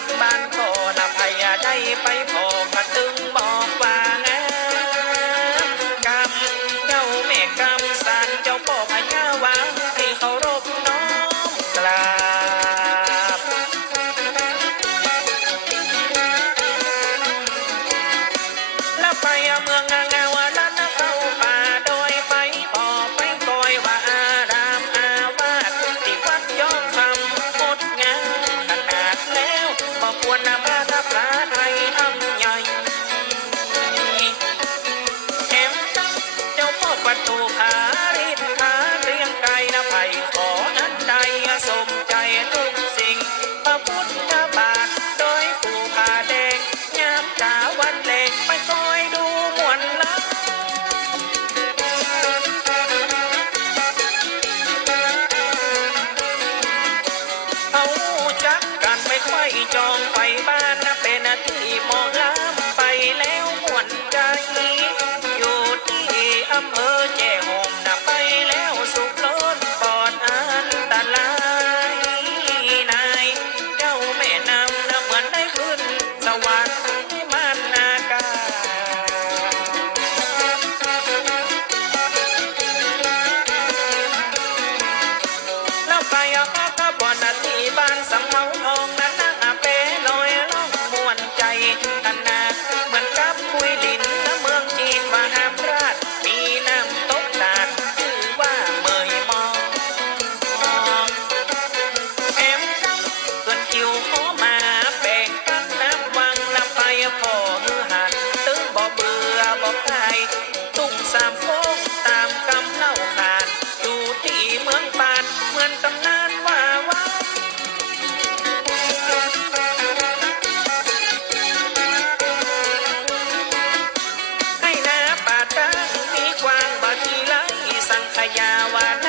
ดบ้าน time. พยาวาท